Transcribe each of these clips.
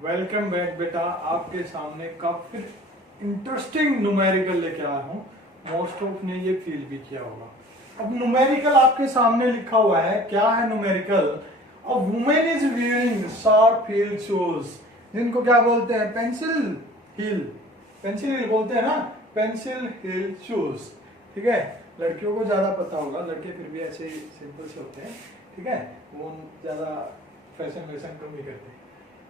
Welcome back बेटा। आपके सामने काफी इंटरेस्टिंग न्यूमेरिकल लेके आया हूँ। मोस्ट ऑफ ने ये फील भी किया होगा। अब न्यूमेरिकल आपके सामने लिखा हुआ है। क्या है numerical? A women is wearing sharp heel shoes, जिनको क्या बोलते हैं? Pencil heel. पेंसिल हील बोलते हैं ना, पेंसिल हील शूज। ठीक है, लड़कियों को ज्यादा पता होगा, लड़के फिर भी ऐसे सिंपल से होते हैं। ठीक है, वो ज्यादा फैशन वैशन कम नहीं करते।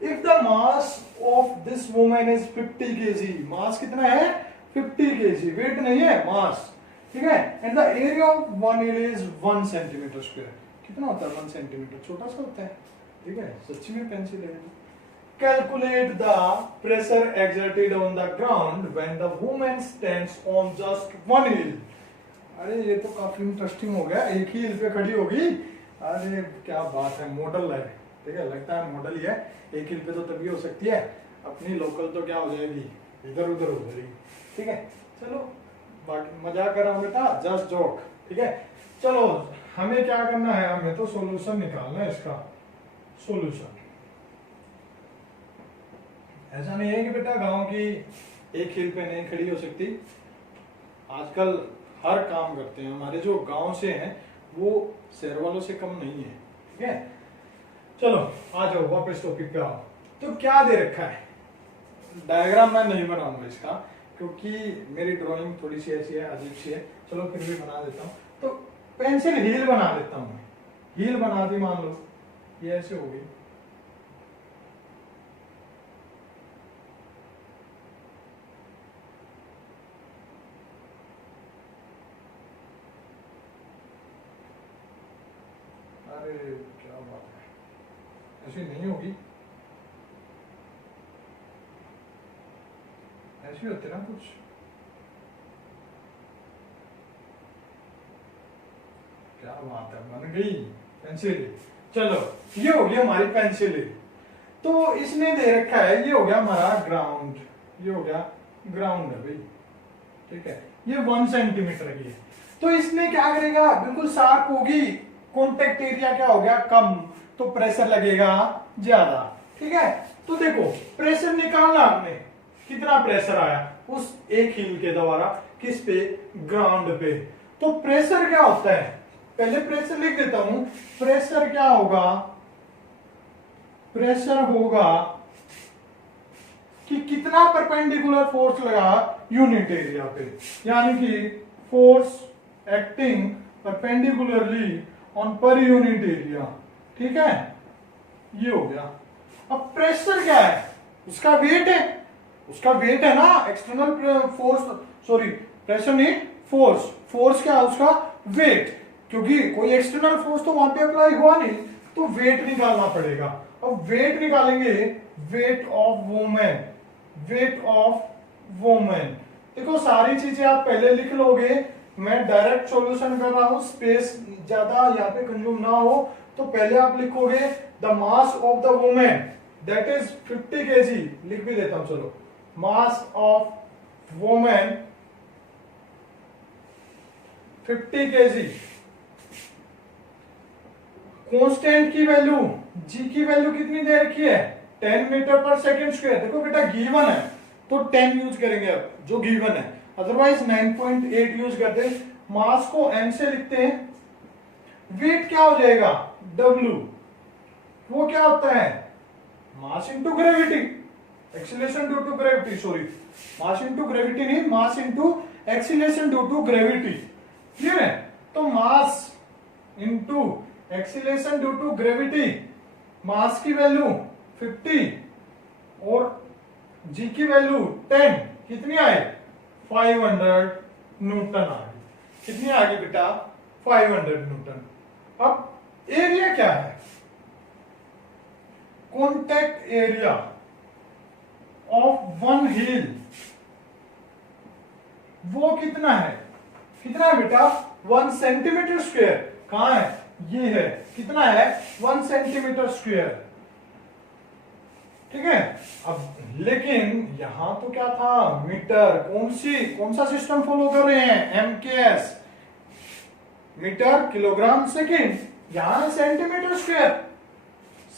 If the mass of this woman is 50 kg, मास कितना है? 50 kg, वेट नहीं है, मास। ठीक है, and the area of one eel is 1 centimeter square। कितना होता है 1 सेंटीमीटर? छोटा सा होता है। ठीक है, सच्ची में पेंसिल है। Calculate the pressure exerted on the ground when the woman stands on just one eel। अरे ये तो काफी इंटरेस्टिंग हो गया, एक ही ईल पे खड़ी होगी। अरे क्या बात है, मॉडल है। ठीक है, लगता है मॉडल ही है। एक हिल पे तो तभी हो सकती है, अपनी लोकल तो क्या हो जाएगी, इधर उधर हो जाएगी। ठीक है, चलो बाकी मजाक कर रहा हूँ बेटा, जस्ट जोक। ठीक है, चलो हमें क्या करना है, हमें तो सॉल्यूशन निकालना है इसका। सॉल्यूशन ऐसा नहीं है कि बेटा गांव की एक हिल पे नहीं खड़ी हो सकती। आजकल हर काम करते हैं, हमारे जो गांव से हैं वो शहर वालों से कम नहीं है। ठीक है, चलो आ जाओ वापस टॉपिक पे आओ। तो क्या दे रखा है? डायग्राम मैं नहीं बनाऊंगा इसका, क्योंकि मेरी ड्राइंग थोड़ी सी ऐसी है, अजीब सी है। चलो फिर भी बना देता हूँ। तो पेंसिल हील बना देता हूँ मैं। हील बना दी, मान लो ये ऐसे होगी। अरे क्या बात है, ऐसी नहीं होगी, ऐसी होते ना कुछ। क्या बात है, बन गई पेंसिल। चलो ये हो गया हमारी पेंसिल। तो इसने दे रखा है, ये हो गया हमारा ग्राउंड, ये हो गया ग्राउंड है भाई। ठीक है, ये 1 सेंटीमीटर की है। तो इसने क्या करेगा, बिल्कुल शार्प होगी। कॉन्टेक्ट एरिया क्या हो गया, कम, तो प्रेशर लगेगा ज्यादा। ठीक है, तो देखो प्रेशर निकालना हमने, कितना प्रेशर आया उस एक हील के द्वारा, किस पे? ग्राउंड पे। तो प्रेशर क्या होता है, पहले प्रेशर लिख देता हूं। प्रेशर क्या होगा? प्रेशर होगा कि कितना परपेंडिकुलर फोर्स लगा यूनिट एरिया पे, यानी कि force acting perpendicularly on per unit area. ठीक है, ये हो गया। अब प्रेशर क्या है? उसका वेट है, उसका वेट है ना, एक्सटर्नल फोर्स, सॉरी प्रेशर नहीं, फोर्स। फोर्स क्या है? उसका वेट, क्योंकि कोई एक्सटर्नल फोर्स तो वहां पे अप्लाई हुआ नहीं, तो वेट निकालना पड़ेगा। अब वेट निकालेंगे, weight of women, weight of women. देखो सारी चीजें आप पहले लिख लोगे, मैं डायरेक्ट सॉल्यूशन कर रहा हूं, स्पेस ज्यादा यहाँ पे कंज्यूम ना हो, तो पहले आप लिखोगे the mass of the women that is 50 kg। लिख भी देता हूं, चलो। Mass of women 50 kg। Constant की वैल्यू, जी की वैल्यू कितनी दे रखी है? 10 मीटर पर सेकेंड स्क्वायर। देखो बेटा गिवन है तो 10 यूज करेंगे अब, जो गिवन है, अदरवाइज 9.8 यूज करते। मास को m से लिखते हैं। वेट क्या हो जाएगा? W। वो क्या होता है? Mass into gravity, acceleration due to gravity, sorry mass into gravity नहीं, mass into acceleration due to gravity. Clear है? तो mass into acceleration due to gravity, mass की वैल्यू 50 और जी की वैल्यू 10, कितनी आई? 500 न्यूटन आ गई। कितनी आ गई बेटा? 500 न्यूटन। अब एरिया क्या है? Contact area of one heel, वो कितना है? कितना है बेटा? 1 सेंटीमीटर स्क्वायर। कहां है? ये है। कितना है? 1 सेंटीमीटर स्क्वायर। ठीक है, अब लेकिन यहां तो क्या था? मीटर। कौन सा सिस्टम फॉलो कर रहे हैं? MKS, metre kilogram second. यहां सेंटीमीटर स्क्वायर।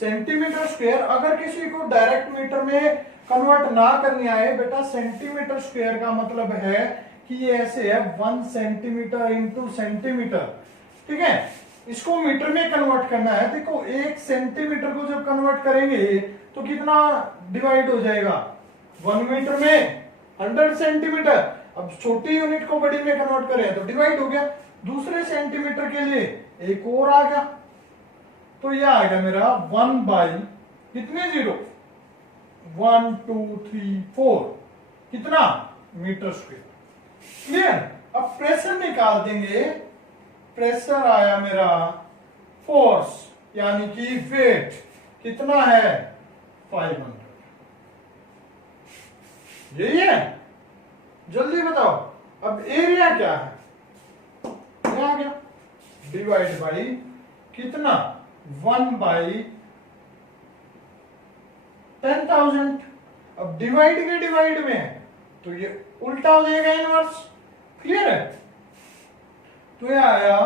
Centimetre square. अगर किसी को डायरेक्ट मीटर में कन्वर्ट ना करनी आए बेटा, सेंटीमीटर स्क्वायर का मतलब है कि ये ऐसे है 1 सेंटीमीटर इंटू सेंटीमीटर, ठीक है। इसको मीटर में कन्वर्ट करना है। देखो 1 सेंटीमीटर को जब कन्वर्ट करेंगे तो कितना डिवाइड हो जाएगा, 1 मीटर में 100 सेंटीमीटर। अब छोटी यूनिट को बड़ी में कन्वर्ट करें तो डिवाइड हो गया। दूसरे सेंटीमीटर के लिए एक और आ गया, तो यह आएगा मेरा 1 बाई कितने जीरो, 1 2 3 4 कितना मीटर स्क्वायर। क्लियर। अब प्रेशर निकाल देंगे। प्रेशर आया मेरा फोर्स यानी कि वेट कितना है 500। यही है, जल्दी बताओ। अब एरिया क्या है, ये आ गया डिवाइड बाई कितना 1 बाई 10,000। अब डिवाइड के डिवाइड में है तो ये उल्टा हो जाएगा, इनवर्स। क्लियर है। तो ये आया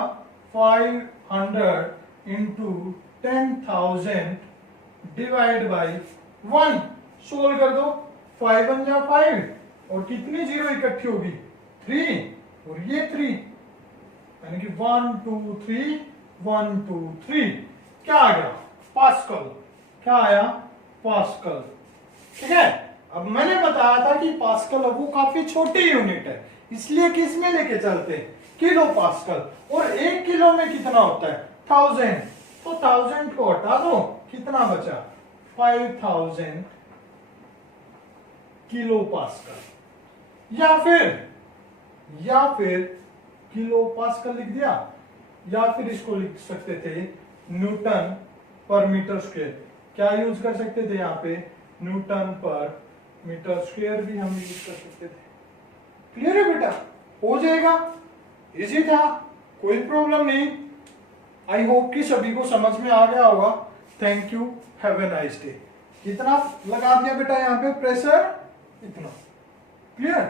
500 इंटू 10,000 डिवाइड बाई 1। सोल्व कर दो, 5 1 जा 5 और कितनी जीरो इकट्ठी होगी 3 और ये 3, यानी कि 1 2 3 1 2 3 क्या आ गया पास्कल। क्या आया पास्कल, ठीक है। अब मैंने बताया था कि पास्कल वो काफी छोटी यूनिट है, इसलिए किस में लेके चलते हैं, किलो पास्कल। और 1 किलो में कितना होता है 1000, तो 1000 को हटा दो, कितना बचा 5000 किलो पास्कल। या फिर किलो पास्कल लिख दिया, या फिर इसको लिख सकते थे न्यूटन पर मीटर स्क्वायर। क्या यूज कर सकते थे यहाँ पे, न्यूटन पर मीटर स्क्वायर भी हम यूज कर सकते थे। क्लियर है बेटा, हो जाएगा, इजी था, कोई प्रॉब्लम नहीं। आई होप कि सभी को समझ में आ गया होगा। Thank you, have a nice day. कितना लगा दिया बेटा यहाँ पे प्रेशर, इतना। क्लियर।